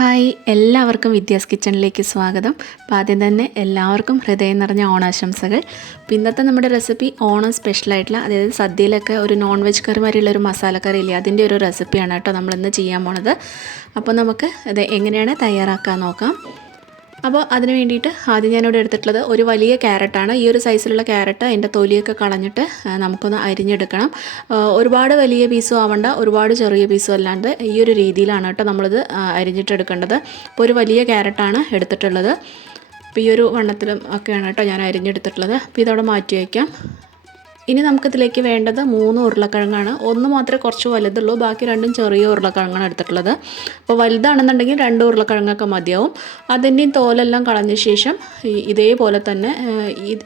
Hi, എല്ലാവർക്കും വിദ്യാസ് കിച്ചണിലേക്ക് സ്വാഗതം. അപ്പോൾ ആദ്യം തന്നെ എല്ലാവർക്കും ഹൃദയം നിറഞ്ഞ ഓണാശംസകൾ. അപ്പോൾ ഇന്നത്തെ നമ്മുടെ റെസിപ്പി ഓണം സ്പെഷ്യലായിട്ടുള്ള, അതായത് സദ്യയിലൊക്കെ ഒരു നോൺ വെജ് കറി വരെയുള്ളൊരു മസാലക്കറി ഇല്ലേ, അതിൻ്റെ ഒരു റെസിപ്പിയാണ് കേട്ടോ നമ്മളിന്ന് ചെയ്യാൻ പോണത്. അപ്പോൾ നമുക്ക് ഇത് എങ്ങനെയാണ് തയ്യാറാക്കാൻ നോക്കാം. അപ്പോൾ അതിന് വേണ്ടിയിട്ട് ആദ്യം ഞാനിവിടെ എടുത്തിട്ടുള്ളത് ഒരു വലിയ ക്യാരറ്റാണ്. ഈ ഒരു സൈസിലുള്ള ക്യാരറ്റ് അതിൻ്റെ തൊലിയൊക്കെ കളഞ്ഞിട്ട് നമുക്കൊന്ന് അരിഞ്ഞെടുക്കണം. ഒരുപാട് വലിയ പീസും ആവണ്ട, ഒരുപാട് ചെറിയ പീസും അല്ലാണ്ട് ഈ ഒരു രീതിയിലാണ് കേട്ടോ നമ്മളിത് അരിഞ്ഞിട്ടെടുക്കേണ്ടത്. അപ്പോൾ ഒരു വലിയ ക്യാരറ്റാണ് എടുത്തിട്ടുള്ളത്. അപ്പോൾ ഈ ഒരു വണ്ണത്തിലും ഒക്കെയാണ് കേട്ടോ ഞാൻ അരിഞ്ഞെടുത്തിട്ടുള്ളത്. അപ്പോൾ ഇതവിടെ മാറ്റി വയ്ക്കാം. ഇനി നമുക്കിതിലേക്ക് വേണ്ടത് 3 ഉരുളക്കിഴങ്ങാണ്. ഒന്ന് മാത്രമേ കുറച്ച് വലുതുള്ളൂ, ബാക്കി രണ്ടും ചെറിയ ഉരുളക്കിഴങ്ങാണ് എടുത്തിട്ടുള്ളത്. അപ്പോൾ വലുതാണെന്നുണ്ടെങ്കിൽ 2 ഉരുളക്കിഴങ്ങൊക്കെ മതിയാവും. അതിൻ്റെയും തോലെല്ലാം കളഞ്ഞ ശേഷം ഇതേപോലെ തന്നെ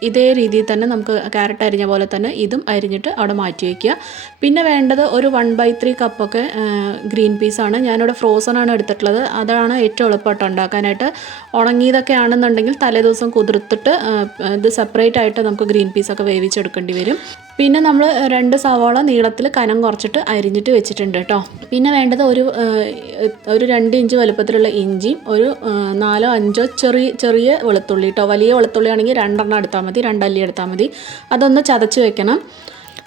ഇതേ രീതിയിൽ തന്നെ നമുക്ക് ക്യാരറ്റ് അരിഞ്ഞ പോലെ തന്നെ ഇതും അരിഞ്ഞിട്ട് അവിടെ മാറ്റി വയ്ക്കുക. പിന്നെ വേണ്ടത് ഒരു 1/3 കപ്പൊക്കെ ഗ്രീൻ പീസാണ്. ഞാനിവിടെ ഫ്രോസൺ ആണ് എടുത്തിട്ടുള്ളത്. അതാണ് ഏറ്റവും എളുപ്പമായിട്ട് ഉണ്ടാക്കാനായിട്ട്. ഉണങ്ങിയതൊക്കെ ആണെന്നുണ്ടെങ്കിൽ തലേദിവസം കുതിർത്തിട്ട് ഇത് സെപ്പറേറ്റ് ആയിട്ട് നമുക്ക് ഗ്രീൻ പീസൊക്കെ വേവിച്ചെടുക്കേണ്ടി വരും. പിന്നെ നമ്മൾ 2 സവാള നീളത്തിൽ കനം കുറച്ചിട്ട് അരിഞ്ഞിട്ട് വെച്ചിട്ടുണ്ട് കേട്ടോ. പിന്നെ വേണ്ടത് ഒരു 2 ഇഞ്ച് വലുപ്പത്തിലുള്ള ഇഞ്ചിയും ഒരു 4-5 ചെറിയ വെളുത്തുള്ളി കേട്ടോ. വലിയ വെളുത്തുള്ളി ആണെങ്കിൽ 2 എടുത്താൽ മതി, 2 അല്ലി എടുത്താൽ മതി. അതൊന്ന് ചതച്ച് വെക്കണം.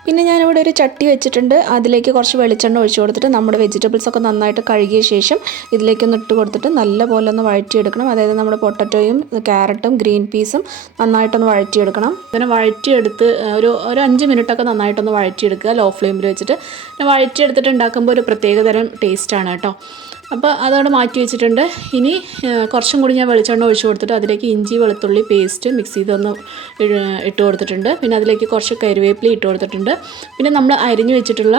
പിന്നെ ഞാനിവിടെ ഒരു ചട്ടി വെച്ചിട്ടുണ്ട്. അതിലേക്ക് കുറച്ച് വെളിച്ചെണ്ണ ഒഴിച്ച് കൊടുത്തിട്ട് നമ്മുടെ വെജിറ്റബിൾസൊക്കെ നന്നായിട്ട് കഴുകിയ ശേഷം ഇതിലേക്കൊന്ന് ഇട്ട് കൊടുത്തിട്ട് നല്ലപോലെ ഒന്ന് വഴറ്റിയെടുക്കണം. അതായത് നമ്മുടെ പൊട്ടറ്റോയും ക്യാരറ്റും ഗ്രീൻ പീസും നന്നായിട്ടൊന്ന് വഴറ്റിയെടുക്കണം. അങ്ങനെ വഴറ്റിയെടുത്ത് ഒരു 5 മിനിറ്റൊക്കെ നന്നായിട്ടൊന്ന് വഴറ്റിയെടുക്കുക ലോ ഫ്ലെയിമിൽ വെച്ചിട്ട്. പിന്നെ വഴറ്റിയെടുത്തിട്ട് ഉണ്ടാക്കുമ്പോൾ ഒരു പ്രത്യേകതരം ടേസ്റ്റാണ് കേട്ടോ. അപ്പോൾ അതവിടെ മാറ്റി വെച്ചിട്ടുണ്ട്. ഇനി കുറച്ചും കൂടി ഞാൻ വെളിച്ചെണ്ണ ഒഴിച്ച് കൊടുത്തിട്ട് അതിലേക്ക് ഇഞ്ചി വെളുത്തുള്ളി പേസ്റ്റ് മിക്സ് ചെയ്തൊന്ന് ഇട്ട് കൊടുത്തിട്ടുണ്ട്. പിന്നെ അതിലേക്ക് കുറച്ച് കരിവേപ്പില ഇട്ട് കൊടുത്തിട്ടുണ്ട്. പിന്നെ നമ്മൾ അരിഞ്ഞു വെച്ചിട്ടുള്ള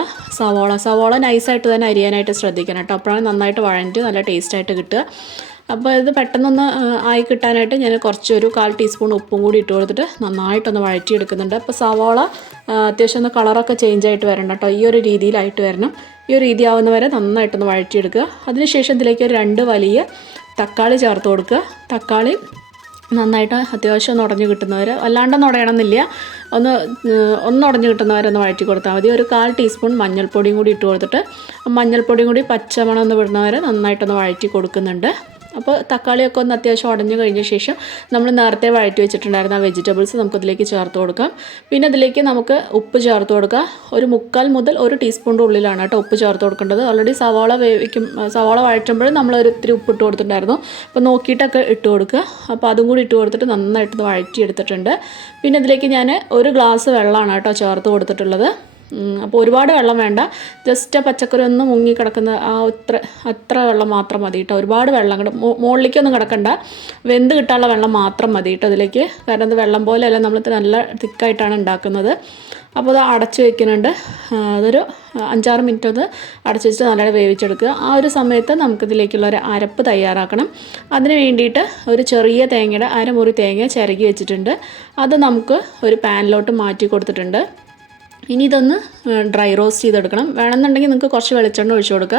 സവാള നൈസായിട്ട് തന്നെ അരിയാനായിട്ട് ശ്രദ്ധിക്കണം കേട്ടോ. അപ്പോഴാണ് നന്നായിട്ട് വഴഞ്ഞിട്ട് നല്ല ടേസ്റ്റായിട്ട് കിട്ടുക. അപ്പോൾ ഇത് പെട്ടെന്നൊന്ന് ആയി കിട്ടാനായിട്ട് ഞാൻ കുറച്ചൊരു 1/4 ടീസ്പൂൺ ഉപ്പും കൂടി ഇട്ട് കൊടുത്തിട്ട് നന്നായിട്ടൊന്ന് വഴറ്റിയെടുക്കുന്നുണ്ട്. അപ്പോൾ സവാള അത്യാവശ്യം ഒന്ന് കളറൊക്കെ ചേഞ്ച് ആയിട്ട് വരണം കേട്ടോ. ഈ ഒരു രീതിയിലായിട്ട് വരണം. ഈ ഒരു രീതി ആവുന്നവരെ നന്നായിട്ടൊന്ന് വഴറ്റിയെടുക്കുക. അതിനുശേഷം ഇതിലേക്ക് ഒരു 2 വലിയ തക്കാളി ചേർത്ത് കൊടുക്കുക. തക്കാളി നന്നായിട്ട് അത്യാവശ്യം ഒന്ന് ഉടഞ്ഞ് കിട്ടുന്നവരെ, അല്ലാണ്ടൊന്നും ഉടയണമെന്നില്ല, ഒന്ന് ഉടഞ്ഞ് കിട്ടുന്നവരെ ഒന്ന് വഴറ്റി കൊടുത്താൽ മതി. ഒരു 1/4 ടീസ്പൂൺ മഞ്ഞൾപ്പൊടിയും കൂടി ഇട്ട് കൊടുത്തിട്ട് മഞ്ഞൾപ്പൊടിയും കൂടി പച്ചമണം ഒന്ന് വിടുന്നവരെ നന്നായിട്ടൊന്ന് വഴറ്റി കൊടുക്കുന്നുണ്ട്. അപ്പോൾ തക്കാളിയൊക്കെ ഒന്ന് അത്യാവശ്യം ഉടഞ്ഞു കഴിഞ്ഞ ശേഷം നമ്മൾ നേരത്തെ വഴറ്റി വെച്ചിട്ടുണ്ടായിരുന്ന ആ വെജിറ്റബിൾസ് നമുക്കിതിലേക്ക് ചേർത്ത് കൊടുക്കാം. പിന്നെ അതിലേക്ക് നമുക്ക് ഉപ്പ് ചേർത്ത് കൊടുക്കുക. ഒരു 1/4 മുതൽ 1 ടീസ്പൂണിൻ്റെ ഉള്ളിലാണ് കേട്ടോ ഉപ്പ് ചേർത്ത് കൊടുക്കേണ്ടത്. ഓൾറെഡി സവാള വഴറ്റുമ്പോഴും നമ്മൾ ഇത്തിരി ഉപ്പ് ഇട്ട് കൊടുത്തിട്ടുണ്ടായിരുന്നു. അപ്പോൾ നോക്കിയിട്ടൊക്കെ ഇട്ട് കൊടുക്കുക. അപ്പോൾ അതും കൂടി ഇട്ട് കൊടുത്തിട്ട് നന്നായിട്ട് വഴറ്റിയെടുത്തിട്ടുണ്ട്. പിന്നെ ഇതിലേക്ക് ഞാൻ 1 ഗ്ലാസ് വെള്ളമാണ് കേട്ടോ ചേർത്ത് കൊടുത്തിട്ടുള്ളത്. അപ്പോൾ ഒരുപാട് വെള്ളം വേണ്ട, ജസ്റ്റ് പച്ചക്കറി ഒന്ന് മുങ്ങി കിടക്കുന്ന അത്ര വെള്ളം മാത്രം മതി കേട്ടോ. ഒരുപാട് വെള്ളം മുകളിലേക്കൊന്നും കിടക്കണ്ട, വെന്ത് കിട്ടാനുള്ള വെള്ളം മാത്രം മതി കേട്ടോ ഇതിലേക്ക്. കാരണം ഇത് വെള്ളം പോലെയല്ല, നമ്മൾ നല്ല തിക്കായിട്ടാണ് ഉണ്ടാക്കുന്നത്. അപ്പോൾ അത് അടച്ച് വെക്കുന്നുണ്ട്. അതൊരു 5-6 മിനിറ്റ് ഒന്ന് അടച്ച് വെച്ചിട്ട് നല്ലപോലെ വേവിച്ചെടുക്കുക. ആ ഒരു സമയത്ത് നമുക്കിതിലേക്കുള്ള ഒരു അരപ്പ് തയ്യാറാക്കണം. അതിന് വേണ്ടിയിട്ട് ഒരു ചെറിയ തേങ്ങയുടെ 1/2 മുറി തേങ്ങ ചിരകി വെച്ചിട്ടുണ്ട്. അത് നമുക്ക് ഒരു പാനിലോട്ട് മാറ്റി കൊടുത്തിട്ടുണ്ട്. ഇനി ഇതൊന്ന് ഡ്രൈ റോസ്റ്റ് ചെയ്തെടുക്കണം. വേണമെന്നുണ്ടെങ്കിൽ നിങ്ങൾക്ക് കുറച്ച് വെളിച്ചെണ്ണ ഒഴിച്ച് കൊടുക്കുക.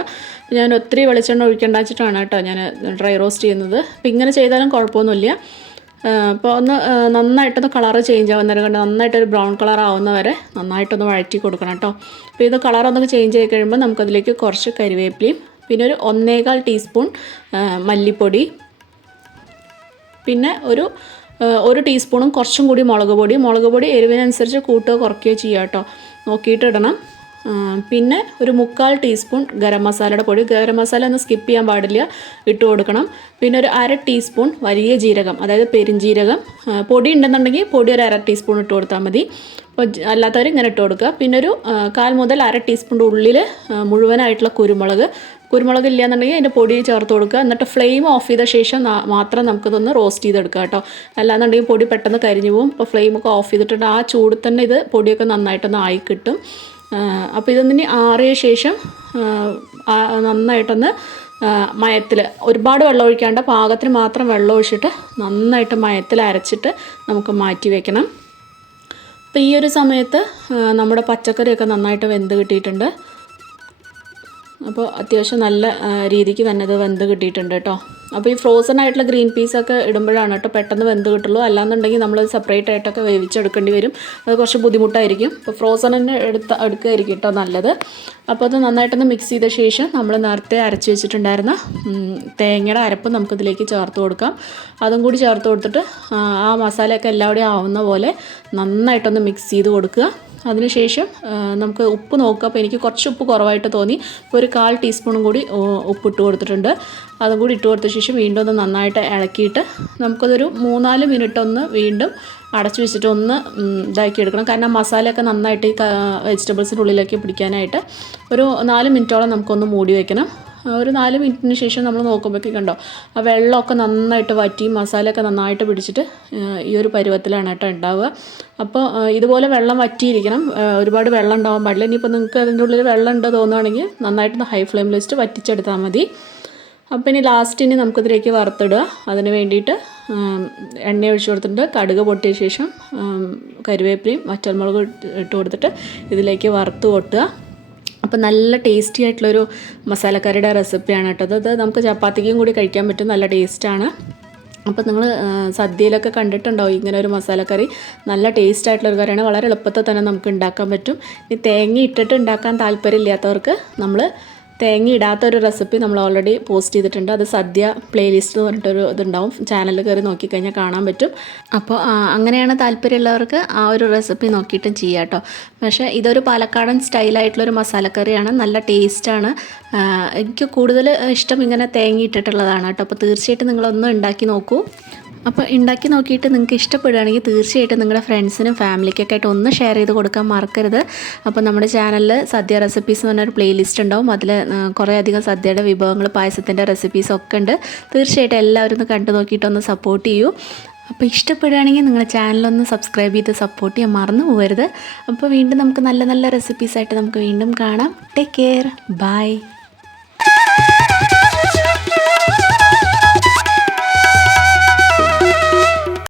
ഞാൻ ഒത്തിരി വെളിച്ചെണ്ണ ഒഴിക്കേണ്ട വെച്ചിട്ടാണ് കേട്ടോ ഞാൻ ഡ്രൈ റോസ്റ്റ് ചെയ്യുന്നത്. അപ്പോൾ ഇങ്ങനെ ചെയ്താലും കുഴപ്പമൊന്നുമില്ല. അപ്പോൾ ഒന്ന് നന്നായിട്ടൊന്ന് കളറ് ചേഞ്ച് ആവുന്നവരെ കണ്ട് നന്നായിട്ടൊരു ബ്രൗൺ കളർ ആവുന്നവരെ നന്നായിട്ടൊന്ന് വഴറ്റി കൊടുക്കണം കേട്ടോ. അപ്പോൾ ഇത് കളറൊന്നൊക്കെ ചേഞ്ച് ആയി കഴിയുമ്പോൾ നമുക്കതിലേക്ക് കുറച്ച് കരിവേപ്പിലയും പിന്നെ ഒരു 1/4 ടീസ്പൂൺ മല്ലിപ്പൊടി, പിന്നെ ഒരു ടീസ്പൂണും കുറച്ചും കൂടി മുളക് പൊടി എരിവിനനുസരിച്ച് കൂട്ടുകയോ കുറയ്ക്കുകയോ ചെയ്യുക കേട്ടോ, നോക്കിയിട്ട് ഇടണം. പിന്നെ ഒരു 1/4 ടീസ്പൂൺ ഗരം മസാലയുടെ പൊടി, ഗരം മസാല ഒന്ന് സ്കിപ്പ് ചെയ്യാൻ പാടില്ല, ഇട്ട് കൊടുക്കണം. പിന്നെ ഒരു 1/2 ടീസ്പൂൺ വലിയ ജീരകം, അതായത് പെരുംജീരകം പൊടി ഉണ്ടെന്നുണ്ടെങ്കിൽ പൊടി ഒരു 1/2 ടീസ്പൂൺ ഇട്ട് കൊടുത്താൽ മതി. അപ്പോൾ അല്ലാത്തവർ ഇങ്ങനെ ഇട്ട് കൊടുക്കുക. പിന്നെ ഒരു 1/4 മുതൽ 1/2 ടീസ്പൂണിൻ്റെ ഉള്ളിൽ മുഴുവനായിട്ടുള്ള കുരുമുളക് ഇല്ലയെന്നുണ്ടെങ്കിൽ അതിൻ്റെ പൊടി ചേർത്ത് കൊടുക്കുക. എന്നിട്ട് ഫ്ലെയിം ഓഫ് ചെയ്ത ശേഷം മാത്രം നമുക്കിതൊന്ന് റോസ്റ്റ് ചെയ്തെടുക്കുക കേട്ടോ. അല്ലാന്നുണ്ടെങ്കിൽ പൊടി പെട്ടെന്ന് കരിഞ്ഞു പോകും. അപ്പോൾ ഫ്ലെയിമൊക്കെ ഓഫ് ചെയ്തിട്ടുണ്ട് ആ ചൂടിൽ തന്നെ ഇത് പൊടിയൊക്കെ നന്നായിട്ടൊന്ന് ആയി കിട്ടും. അപ്പോൾ ഇതൊന്നിനി ആറിയ ശേഷം നന്നായിട്ടൊന്ന് മയത്തിൽ, ഒരുപാട് വെള്ളം ഒഴിക്കാണ്ട് പാകത്തിന് മാത്രം വെള്ളം ഒഴിച്ചിട്ട് നന്നായിട്ട് മയത്തിൽ അരച്ചിട്ട് നമുക്ക് മാറ്റി വെക്കണം. അപ്പോൾ ഈ ഒരു സമയത്ത് നമ്മുടെ പച്ചക്കറിയൊക്കെ നന്നായിട്ട് വെന്ത് കിട്ടിയിട്ടുണ്ട്. അപ്പോൾ അത്യാവശ്യം നല്ല രീതിക്ക് തന്നെ അത് വെന്ത് കിട്ടിയിട്ടുണ്ട് കേട്ടോ. അപ്പോൾ ഈ ഫ്രോസൺ ആയിട്ടുള്ള ഗ്രീൻ പീസൊക്കെ ഇടുമ്പോഴാണ് കേട്ടോ പെട്ടെന്ന് വെന്ത് കിട്ടുള്ളൂ. അല്ലാന്നുണ്ടെങ്കിൽ നമ്മൾ സെപ്പറേറ്റ് ആയിട്ടൊക്കെ വേവിച്ചെടുക്കേണ്ടി വരും. അത് കുറച്ച് ബുദ്ധിമുട്ടായിരിക്കും. അപ്പോൾ ഫ്രോസൺ തന്നെ എടുക്കുകയായിരിക്കും കേട്ടോ നല്ലത്. അപ്പോൾ അത് നന്നായിട്ടൊന്ന് മിക്സ് ചെയ്ത ശേഷം നമ്മൾ നേരത്തെ അരച്ച് വെച്ചിട്ടുണ്ടായിരുന്ന തേങ്ങയുടെ അരപ്പ് നമുക്കിതിലേക്ക് ചേർത്ത് കൊടുക്കാം. അതും കൂടി ചേർത്ത് കൊടുത്തിട്ട് ആ മസാലയൊക്കെ എല്ലാവിടെയും ആവുന്ന പോലെ നന്നായിട്ടൊന്ന് മിക്സ് ചെയ്ത് കൊടുക്കുക. അതിനുശേഷം നമുക്ക് ഉപ്പ് നോക്കുക. അപ്പോൾ എനിക്ക് കുറച്ച് ഉപ്പ് കുറവായിട്ട് തോന്നി. ഇപ്പോൾ ഒരു 1/4 ടീസ്പൂണും കൂടി ഉപ്പിട്ട് കൊടുത്തിട്ടുണ്ട്. അതും കൂടി ഇട്ട് കൊടുത്ത ശേഷം വീണ്ടും ഒന്ന് നന്നായിട്ട് ഇളക്കിയിട്ട് നമുക്കതൊരു 3-4 മിനിറ്റ് ഒന്ന് വീണ്ടും അടച്ചു വെച്ചിട്ട് ഒന്ന് ഇതാക്കി എടുക്കണം. കാരണം മസാലയൊക്കെ നന്നായിട്ട് ഈ വെജിറ്റബിൾസിൻ്റെ ഉള്ളിലേക്ക് പിടിക്കാനായിട്ട് ഒരു 4 മിനിറ്റോളം നമുക്കൊന്ന് മൂടി വയ്ക്കണം. ഒരു 4 മിനിറ്റിന് ശേഷം നമ്മൾ നോക്കുമ്പോഴേക്കും കണ്ടോ ആ വെള്ളമൊക്കെ നന്നായിട്ട് വറ്റി മസാലയൊക്കെ നന്നായിട്ട് പിടിച്ചിട്ട് ഈ ഒരു പരുവത്തിലാണ് കേട്ടോ ഉണ്ടാവുക. അപ്പോൾ ഇതുപോലെ വെള്ളം വറ്റിയിരിക്കണം. ഒരുപാട് വെള്ളം ഉണ്ടാവാൻ പാടില്ല. ഇനിയിപ്പോൾ നിങ്ങൾക്ക് അതിൻ്റെ ഉള്ളിൽ വെള്ളം ഉണ്ട് തോന്നുകയാണെങ്കിൽ നന്നായിട്ട് ഹൈ ഫ്ലെയിമിൽ വെച്ചിട്ട് വറ്റിച്ചെടുത്താൽ മതി. അപ്പോൾ ഇനി ലാസ്റ്റിന് നമുക്കിതിലേക്ക് വറുത്തിടുക. അതിന് വേണ്ടിയിട്ട് എണ്ണ ഒഴിച്ച് കൊടുത്തിട്ടുണ്ട്. കടുക് പൊട്ടിയ ശേഷം കറിവേപ്പിലയും വറ്റൽമുളകും ഇട്ട് കൊടുത്തിട്ട് ഇതിലേക്ക് വറുത്ത് കൊട്ടുക. അപ്പോൾ നല്ല ടേസ്റ്റി ആയിട്ടുള്ളൊരു മസാലക്കറിയുടെ റെസിപ്പിയാണ് കേട്ടോ. അത് നമുക്ക് ചപ്പാത്തിക്കും കൂടി കഴിക്കാൻ പറ്റും. നല്ല ടേസ്റ്റാണ്. അപ്പോൾ നിങ്ങൾ സദ്യയിലൊക്കെ കണ്ടിട്ടുണ്ടാവും ഇങ്ങനെ ഒരു മസാലക്കറി. നല്ല ടേസ്റ്റ് ആയിട്ടുള്ളൊരു കറിയാണ്. വളരെ എളുപ്പത്തിൽ തന്നെ നമുക്ക് ഉണ്ടാക്കാൻ പറ്റും. ഈ തേങ്ങ ഇട്ടിട്ട് ഉണ്ടാക്കാൻ താല്പര്യമില്ലാത്തവർക്ക് നമ്മൾ തേങ്ങ ഇടാത്തൊരു റെസിപ്പി നമ്മൾ ഓൾറെഡി പോസ്റ്റ് ചെയ്തിട്ടുണ്ട്. അത് സദ്യ പ്ലേലിസ്റ്റ് എന്ന് പറഞ്ഞിട്ടൊരു ഇതുണ്ടാവും. ചാനലിൽ കയറി നോക്കിക്കഴിഞ്ഞാൽ കാണാൻ പറ്റും. അപ്പോൾ അങ്ങനെയാണ് താല്പര്യമുള്ളവർക്ക് ആ ഒരു റെസിപ്പി നോക്കിയിട്ടും ചെയ്യാം കേട്ടോ. പക്ഷേ ഇതൊരു പാലക്കാടൻ സ്റ്റൈലായിട്ടുള്ളൊരു മസാലക്കറിയാണ്. നല്ല ടേസ്റ്റാണ്. എനിക്ക് കൂടുതൽ ഇഷ്ടം ഇങ്ങനെ തേങ്ങ ഇട്ടിട്ടുള്ളതാണ് കേട്ടോ. അപ്പോൾ തീർച്ചയായിട്ടും നിങ്ങളൊന്ന് ഉണ്ടാക്കി നോക്കൂ. അപ്പോൾ ഉണ്ടാക്കി നോക്കിയിട്ട് നിങ്ങൾക്ക് ഇഷ്ടപ്പെടുകയാണെങ്കിൽ തീർച്ചയായിട്ടും നിങ്ങളുടെ ഫ്രണ്ട്സിനും ഫാമിലിക്കൊക്കെ ആയിട്ട് ഒന്ന് ഷെയർ ചെയ്ത് കൊടുക്കാൻ മറക്കരുത്. അപ്പോൾ നമ്മുടെ ചാനലിൽ സദ്യ റെസിപ്പീസ് എന്ന് പറഞ്ഞൊരു പ്ലേലിസ്റ്റ് ഉണ്ടാവും. അതിൽ കുറേ അധികം സദ്യയുടെ വിഭവങ്ങൾ, പായസത്തിൻ്റെ റെസിപ്പീസൊക്കെ ഉണ്ട്. തീർച്ചയായിട്ടും എല്ലാവരും ഒന്ന് കണ്ടു നോക്കിയിട്ടൊന്ന് സപ്പോർട്ട് ചെയ്യൂ. അപ്പോൾ ഇഷ്ടപ്പെടുകയാണെങ്കിൽ നിങ്ങളുടെ ചാനലൊന്ന് സബ്സ്ക്രൈബ് ചെയ്ത് സപ്പോർട്ട് ചെയ്യാൻ മറന്നു പോകരുത്. അപ്പോൾ വീണ്ടും നമുക്ക് നല്ല നല്ല റെസിപ്പീസായിട്ട് നമുക്ക് വീണ്ടും കാണാം. Take care. ബൈ.